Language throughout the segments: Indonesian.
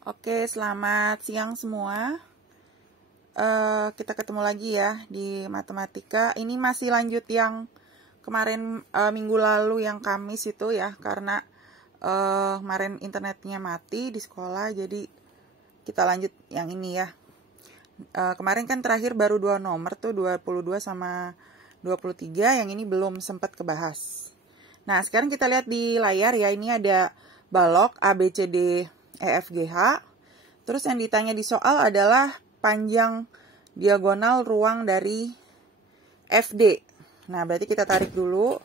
Oke, selamat siang semua. Kita ketemu lagi ya di matematika. Ini masih lanjut yang kemarin minggu lalu yang Kamis itu ya, karena kemarin internetnya mati di sekolah, jadi kita lanjut yang ini ya. Kemarin kan terakhir baru 2 nomor tuh, 22 sama 23, yang ini belum sempat kebahas. Nah, sekarang kita lihat di layar ya, ini ada balok A, B, C, D, E, F, G, H. Terus yang ditanya di soal adalah panjang diagonal ruang dari FD. Nah, berarti kita tarik dulu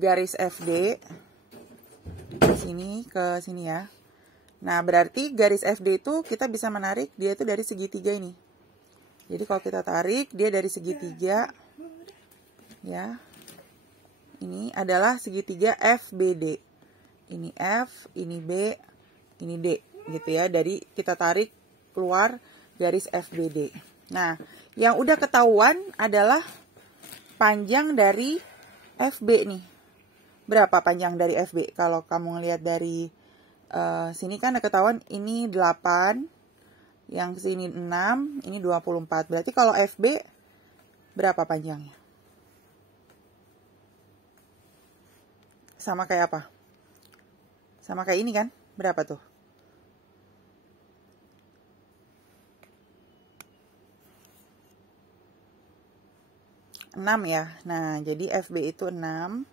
garis FD ke sini ya. Nah, berarti garis FD itu kita bisa menarik dia itu dari segitiga ini. Jadi kalau kita tarik dia dari segitiga ya. Ini adalah segitiga FBD. Ini F, ini B, ini D gitu ya. Dari kita tarik keluar garis FBD. Nah, yang udah ketahuan adalah panjang dari FB nih. Berapa panjang dari FB? Kalau kamu ngelihat dari sini kan ada ketahuan ini 8, yang sini 6, ini 24. Berarti kalau FB berapa panjangnya? Sama kayak apa? Sama kayak ini kan? Berapa tuh? Ya. Nah, jadi FB itu 6.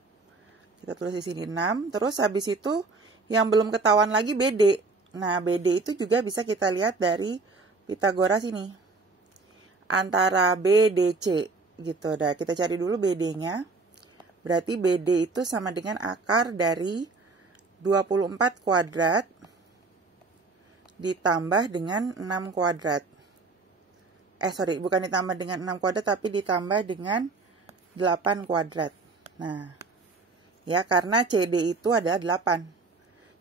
Kita tulis di sini 6. Terus habis itu yang belum ketahuan lagi BD. Nah, BD itu juga bisa kita lihat dari Pitagoras ini. Antara BDC gitu. Nah, kita cari dulu BD-nya. Berarti BD itu sama dengan akar dari 24 kuadrat ditambah dengan 6 kuadrat. Bukan ditambah dengan 6 kuadrat, tapi ditambah dengan 8 kuadrat. Nah, ya karena CD itu ada 8.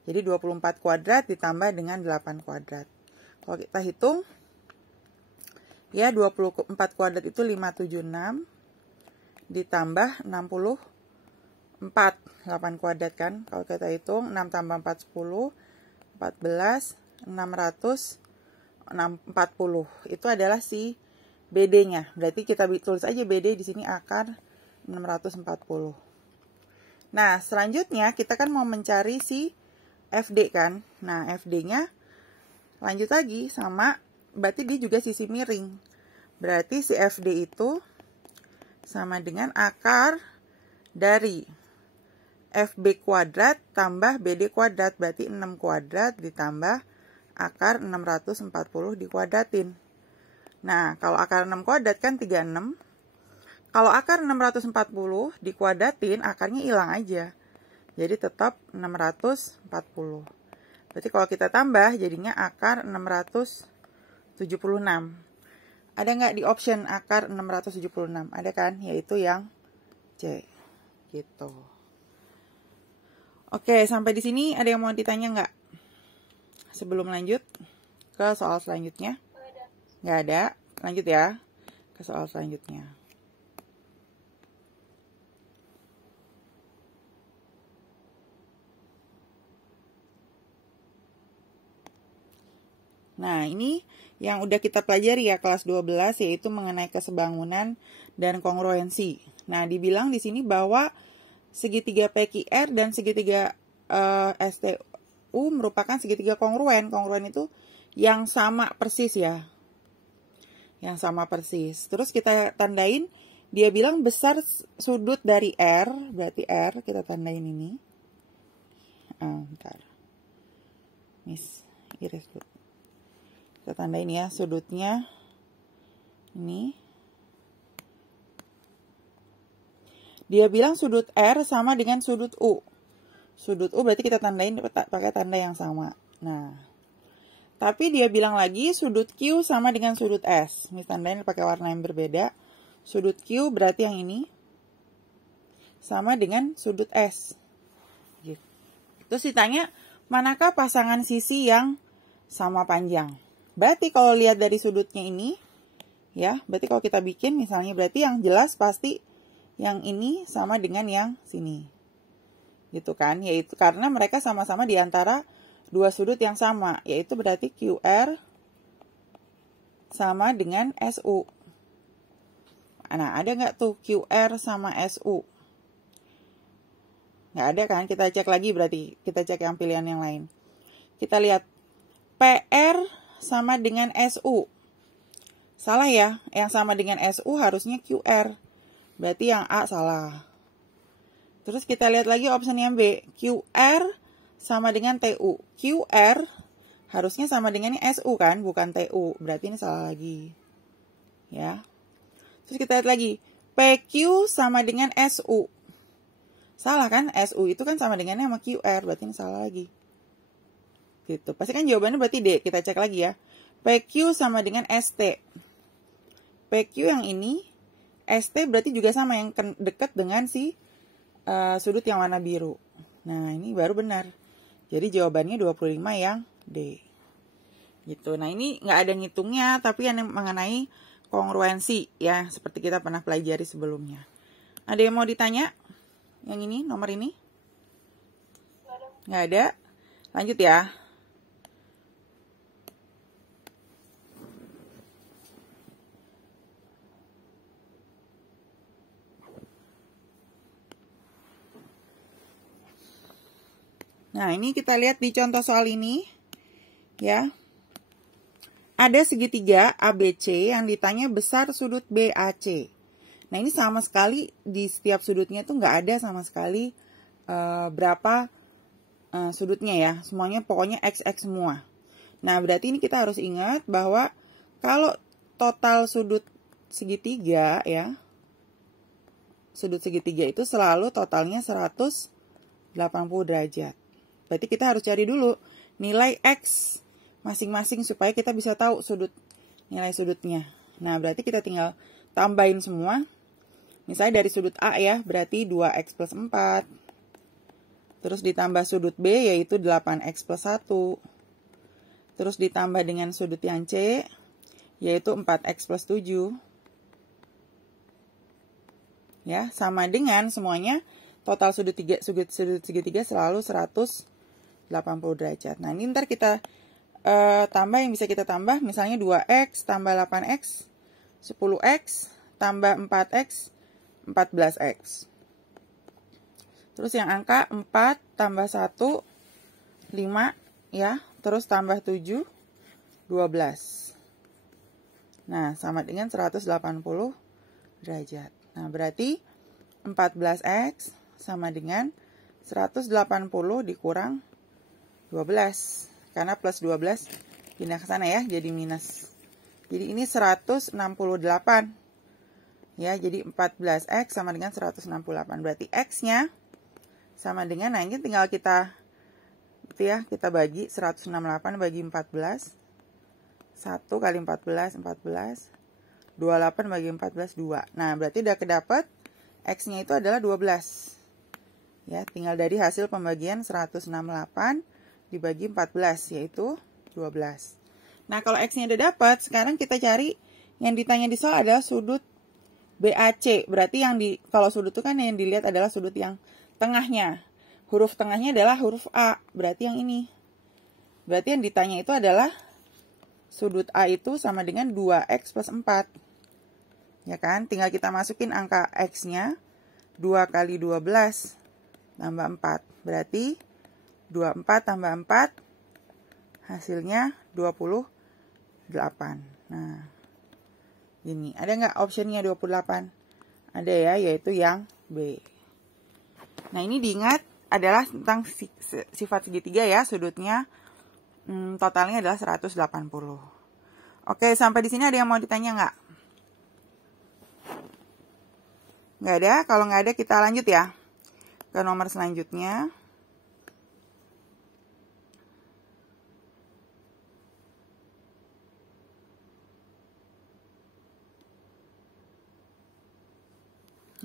Jadi 24 kuadrat ditambah dengan 8 kuadrat. Kalau kita hitung, ya 24 kuadrat itu 576 ditambah 64. 8 kuadrat kan. Kalau kita hitung 6 tambah 4, 10, 14, 640. Itu adalah si BD-nya. Berarti kita tulis aja BD di sini akar 640. Nah, selanjutnya kita kan mau mencari si FD kan. Nah, FD-nya lanjut lagi sama, berarti dia juga sisi miring. Berarti si FD itu sama dengan akar dari FB kuadrat tambah BD kuadrat. Berarti 6 kuadrat ditambah akar 640 dikuadratin. Nah, kalau akar 6 kuadrat kan 36. Kalau akar 640 dikuadratin, akarnya hilang aja. Jadi tetap 640. Berarti kalau kita tambah, jadinya akar 676. Ada nggak di option akar 676? Ada kan? Yaitu yang C. Gitu. Oke, sampai di sini ada yang mau ditanya nggak? Sebelum lanjut ke soal selanjutnya. Nggak ada. Lanjut ya ke soal selanjutnya. Nah, ini yang udah kita pelajari ya kelas 12, yaitu mengenai kesebangunan dan kongruensi. Nah, dibilang di sini bahwa segitiga PQR dan segitiga STU merupakan segitiga kongruen. Kongruen itu yang sama persis ya. Yang sama persis. Terus kita tandain, dia bilang besar sudut dari R, berarti R, kita tandain ini. Bentar. Iris dulu. Kita tandain ya sudutnya. Ini. Dia bilang sudut R sama dengan sudut U. Sudut U berarti kita tandain pakai tanda yang sama. Nah, tapi dia bilang lagi sudut Q sama dengan sudut S. Ini tandain pakai warna yang berbeda. Sudut Q berarti yang ini sama dengan sudut S. Gitu. Terus ditanya, manakah pasangan sisi yang sama panjang? Berarti kalau lihat dari sudutnya ini, ya, berarti kalau kita bikin misalnya, berarti yang jelas pasti yang ini sama dengan yang sini. Gitu kan? Yaitu karena mereka sama-sama di antara dua sudut yang sama, yaitu berarti QR sama dengan SU. Nah, ada nggak tuh QR sama SU? Nggak ada kan? Kita cek lagi berarti. Kita cek yang pilihan yang lain. Kita lihat PR sama dengan SU. Salah ya. Yang sama dengan SU harusnya QR. Berarti yang A salah. Terus kita lihat lagi option yang B. QR sama dengan TU. QR harusnya sama dengan SU kan? Bukan TU. Berarti ini salah lagi. Ya. Terus kita lihat lagi. PQ sama dengan SU. Salah kan? SU itu kan sama dengannya sama QR. Berarti ini salah lagi. Gitu. Pasti kan jawabannya berarti D. Kita cek lagi ya. PQ sama dengan ST. PQ yang ini. ST berarti juga sama yang dekat dengan si sudut yang warna biru. Nah ini baru benar. Jadi jawabannya 25 yang D. Gitu. Nah ini nggak ada ngitungnya. Tapi yang mengenai kongruensi ya. Seperti kita pernah pelajari sebelumnya. Ada yang mau ditanya? Yang ini, nomor ini? Nggak ada. Lanjut ya. Nah, ini kita lihat di contoh soal ini. Ya. Ada segitiga ABC yang ditanya besar sudut BAC. Nah, ini sama sekali di setiap sudutnya itu nggak ada sama sekali berapa sudutnya ya. Semuanya pokoknya XX semua. Nah, berarti ini kita harus ingat bahwa kalau total sudut segitiga ya. Sudut segitiga itu selalu totalnya 180 derajat. Berarti kita harus cari dulu nilai X masing-masing supaya kita bisa tahu nilai sudutnya. Nah, berarti kita tinggal tambahin semua. Misalnya dari sudut A ya, berarti 2X plus 4. Terus ditambah sudut B, yaitu 8X plus 1. Terus ditambah dengan sudut yang C, yaitu 4X plus 7. Ya, sama dengan semuanya, total sudut segitiga selalu 180 derajat. Nah, ini ntar kita tambah yang bisa kita tambah, misalnya 2X tambah 8X, 10X tambah 4X, 14X. Terus yang angka 4 tambah 1, 5 ya. Terus tambah 7, 12. Nah, sama dengan 180 derajat. Nah, berarti 14X sama dengan 180 dikurang 12. Karena plus 12 pindah ke sana ya, jadi minus. Jadi ini 168. Ya, jadi 14X sama dengan 168. Berarti X-nya sama dengan, nah ini tinggal kita kita bagi 168 bagi 14. 1 kali 14, 14. 28 bagi 14, 2. Nah, berarti udah kedapat X-nya itu adalah 12. Ya, tinggal dari hasil pembagian 168 dibagi 14, yaitu 12. Nah, kalau X-nya udah dapat, sekarang kita cari yang ditanya di soal adalah sudut BAC. Berarti kalau sudut itu kan yang dilihat adalah sudut yang tengahnya. Huruf tengahnya adalah huruf A. Berarti yang ini. Berarti yang ditanya itu adalah sudut A itu sama dengan 2X plus 4. Ya kan? Tinggal kita masukin angka X-nya. 2 kali 12 tambah 4. Berarti 24 tambah 4 hasilnya 28. Nah, ini ada nggak optionnya 28? Ada ya, yaitu yang B. Nah, ini diingat adalah tentang sifat segitiga ya, sudutnya totalnya adalah 180. Oke, sampai di sini ada yang mau ditanya nggak? Nggak ada? Kalau nggak ada kita lanjut ya ke nomor selanjutnya.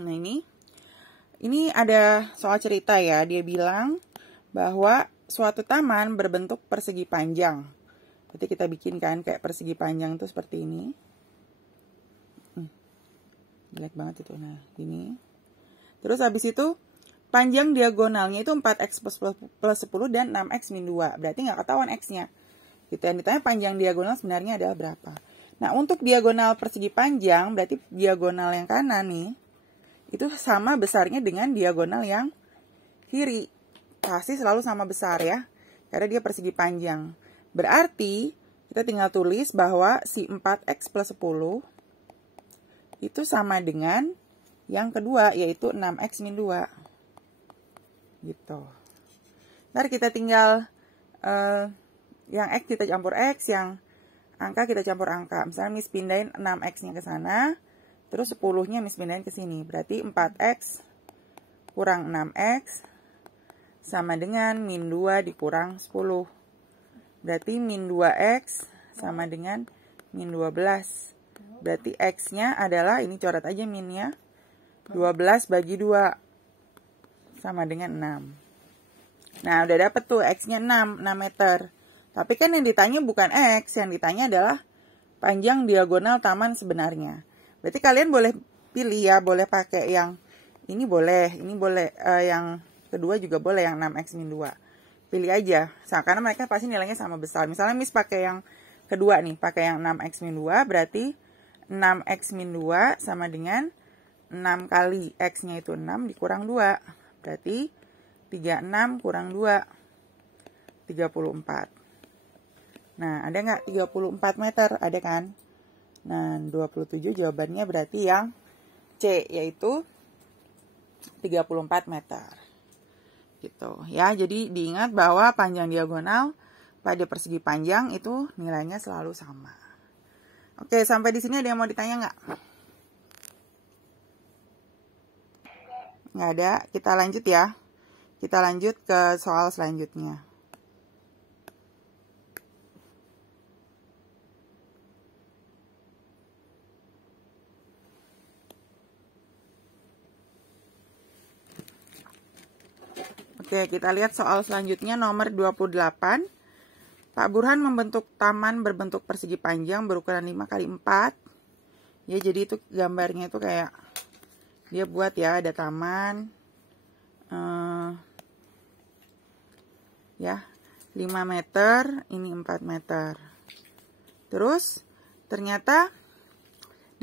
Nah, ini ada soal cerita ya. Dia bilang bahwa suatu taman berbentuk persegi panjang. Berarti kita bikin kan kayak persegi panjang itu seperti ini. Jelek banget itu. Nah, gini. Terus habis itu panjang diagonalnya itu 4x plus 10 dan 6x min 2. Berarti nggak ketahuan x-nya. Gitu. Yang ditanya panjang diagonal sebenarnya adalah berapa. Nah, untuk diagonal persegi panjang, berarti diagonal yang kanan nih, itu sama besarnya dengan diagonal yang kiri. Pasti selalu sama besar ya, karena dia persegi panjang. Berarti, kita tinggal tulis bahwa si 4x plus 10 itu sama dengan yang kedua, yaitu 6x min 2. Gitu. Ntar kita tinggal yang x kita campur x, yang angka kita campur angka. Misalnya Miss pindahin 6x-nya ke sana, terus 10-nya Miss pindahin ke sini. Berarti 4x kurang 6x sama dengan min 2 dikurang 10. Berarti min 2x sama dengan min 12. Berarti x-nya adalah, ini coret aja minnya, 12 bagi 2. Sama dengan 6. Nah, udah dapet tuh x-nya 6 meter. Tapi kan yang ditanya bukan x, yang ditanya adalah panjang diagonal taman sebenarnya. Berarti kalian boleh pilih ya, boleh pakai yang ini boleh, yang kedua juga boleh, yang 6x min 2. Pilih aja, karena mereka pasti nilainya sama besar. Misalnya Miss pakai yang kedua nih, pakai yang 6x min 2, berarti 6x min 2 sama dengan 6 kali x-nya itu 6 dikurang 2. Berarti 36 kurang 2, 34. Nah, ada nggak 34 meter? Ada kan? Nah, 27 jawabannya berarti yang C, yaitu 34 meter. Gitu ya, jadi diingat bahwa panjang diagonal pada persegi panjang itu nilainya selalu sama. Oke, sampai di sini ada yang mau ditanya nggak? Nggak ada, kita lanjut ya. Kita lanjut ke soal selanjutnya. Oke, kita lihat soal selanjutnya nomor 28. Pak Burhan membentuk taman berbentuk persegi panjang berukuran 5 x 4. Ya, jadi itu gambarnya itu kayak dia buat ya, ada taman ya 5 meter, ini 4 meter. Terus ternyata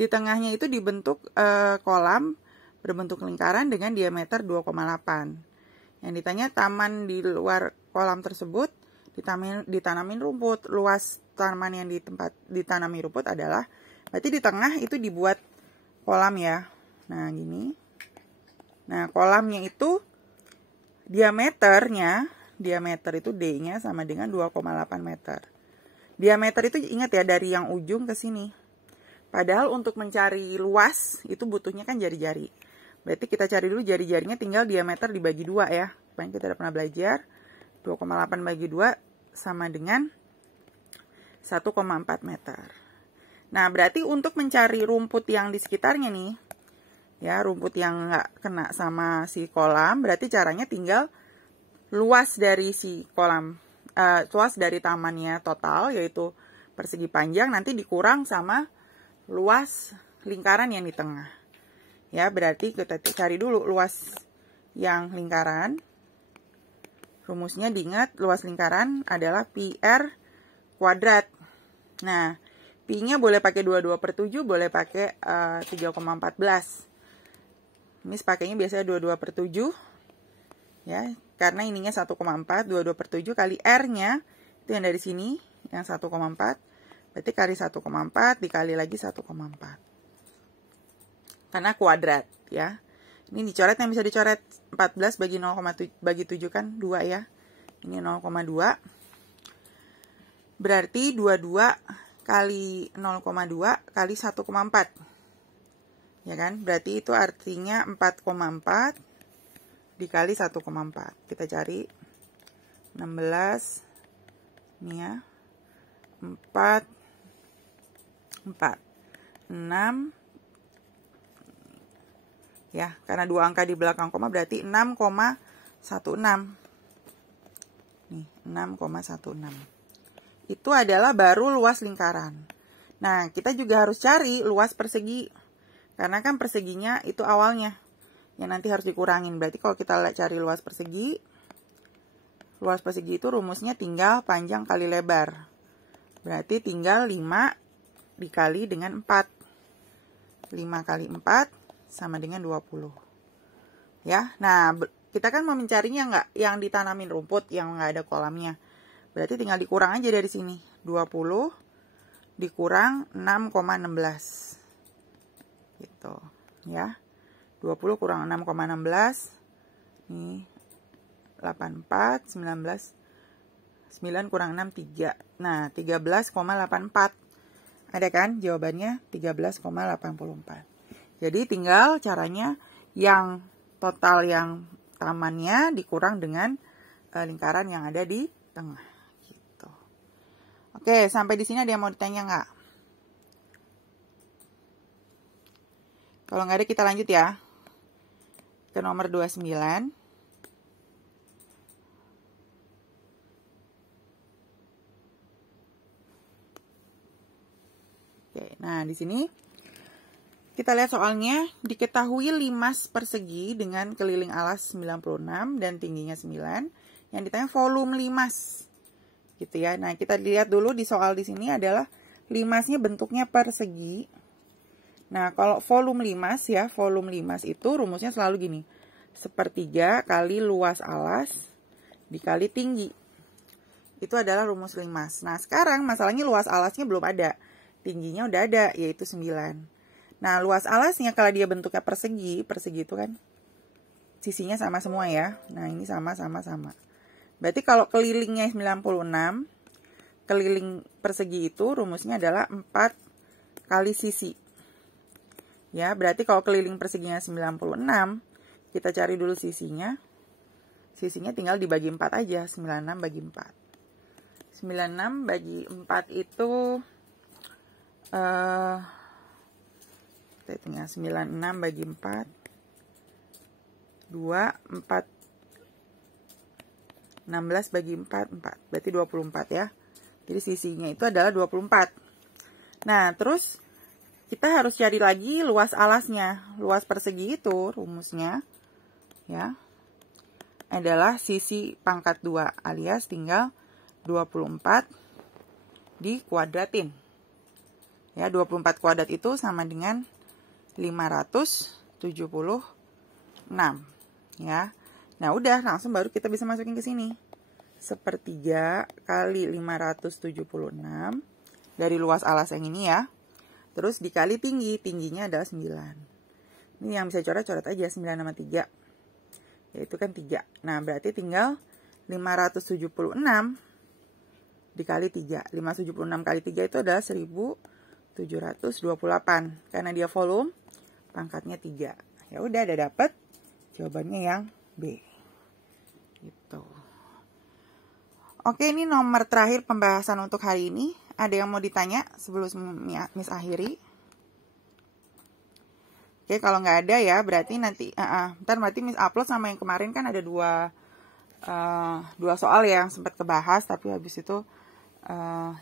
di tengahnya itu dibentuk kolam berbentuk lingkaran dengan diameter 2,8. Yang ditanya taman di luar kolam tersebut ditanamin rumput. Luas tanaman yang ditanami rumput adalah, berarti di tengah itu dibuat kolam ya. Nah, gini. Nah, kolamnya itu diameter itu D-nya sama dengan 2,8 meter. Diameter itu ingat ya, dari yang ujung ke sini. Padahal untuk mencari luas itu butuhnya kan jari-jari. Berarti kita cari dulu jari-jarinya, tinggal diameter dibagi 2 ya. Kemarin kita udah pernah belajar. 2,8 bagi 2 sama dengan 1,4 meter. Nah, berarti untuk mencari rumput yang di sekitarnya nih, ya, rumput yang nggak kena sama si kolam, berarti caranya tinggal luas dari si kolam, luas dari tamannya total, yaitu persegi panjang, nanti dikurang sama luas lingkaran yang di tengah. Ya, berarti kita cari dulu luas yang lingkaran. Rumusnya diingat, luas lingkaran adalah PR kuadrat. Nah, Pi-nya boleh pakai 22/7, boleh pakai 3,14. Miss pakainya biasanya 22/7. Ya, karena ininya 1,4, 22/7 kali R-nya, itu yang dari sini, yang 1,4. Berarti kali 1,4 dikali lagi 1,4. Karena kuadrat, ya. Ini dicoret, yang bisa dicoret 14 bagi 0,7 bagi 7 kan 2 ya. Ini 0,2. Berarti 22 kali 0,2 kali 1,4. Ya kan? Berarti itu artinya 4,4 dikali 1,4. Kita cari 16. Ini ya. 4 6. Ya, karena 2 angka di belakang koma berarti 6,16. Nih, 6,16. Itu adalah baru luas lingkaran. Nah, kita juga harus cari luas persegi. Karena kan perseginya itu awalnya. yang nanti harus dikurangin. Berarti kalau kita cari luas persegi itu rumusnya tinggal panjang kali lebar. Berarti tinggal 5 dikali dengan 4. 5 kali 4 sama dengan 20. Ya, nah kita kan mau mencarinya nggak yang ditanamin rumput yang nggak ada kolamnya. Berarti tinggal dikurang aja dari sini. 20 dikurang 6,16. Gitu, ya. 20 kurang 6,16. Nih 84, 19. 9 kurang 6 3. Nah, 13,84. Ada kan jawabannya 13,84. Jadi tinggal caranya yang total yang tamannya dikurang dengan lingkaran yang ada di tengah. Gitu. Oke, sampai di sini ada yang mau ditanya nggak? Kalau nggak ada kita lanjut ya. Ke nomor 29. Oke, nah di sini kita lihat soalnya, diketahui limas persegi dengan keliling alas 96 dan tingginya 9. Yang ditanya volume limas. Gitu ya. Nah, kita lihat dulu di soal di sini adalah limasnya bentuknya persegi. Nah, kalau volume limas ya, volume limas itu rumusnya selalu gini. 1/3 kali luas alas dikali tinggi. Itu adalah rumus limas. Nah, sekarang masalahnya luas alasnya belum ada. Tingginya udah ada, yaitu 9. Nah, luas alasnya kalau dia bentuknya persegi itu kan sisinya sama semua ya. Nah, ini sama. Berarti kalau kelilingnya 96, keliling persegi itu rumusnya adalah 4 kali sisi. Ya, berarti kalau keliling perseginya 96, kita cari dulu sisinya. Sisinya tinggal dibagi 4 aja, 96 bagi 4. 96 bagi 4 itu kita tinggal 96 bagi 4 2 4 16 bagi 4 4 berarti 24 ya. Jadi sisinya itu adalah 24. Nah, terus kita harus cari lagi luas alasnya. Luas persegi itu rumusnya ya adalah sisi pangkat 2 alias tinggal 24 dikuadratin. Ya, 24 kuadrat itu sama dengan 576 ya. Nah, udah langsung baru kita bisa masukin ke sini. 1/3 kali 576 dari luas alas yang ini ya. Terus dikali tinggi, tingginya adalah 9. Ini yang bisa coret aja 9 sama 3. Yaitu kan 3. Nah, berarti tinggal 576 dikali 3. 576 kali 3 itu adalah 1728. Karena dia volume, pangkatnya 3. Ya udah, ada dapat jawabannya yang B. Gitu. Oke, ini nomor terakhir pembahasan untuk hari ini. Ada yang mau ditanya sebelum Miss akhiri? Oke, kalau nggak ada ya berarti nanti ntar berarti Miss upload sama yang kemarin kan ada dua soal ya yang sempat kebahas tapi habis itu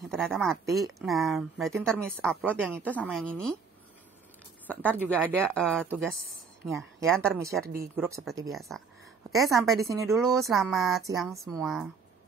internetnya mati. Nah, berarti ntar Miss upload yang itu sama yang ini. Ntar juga ada tugasnya ya, ntar Miss share di grup seperti biasa. Oke, sampai di sini dulu. Selamat siang semua.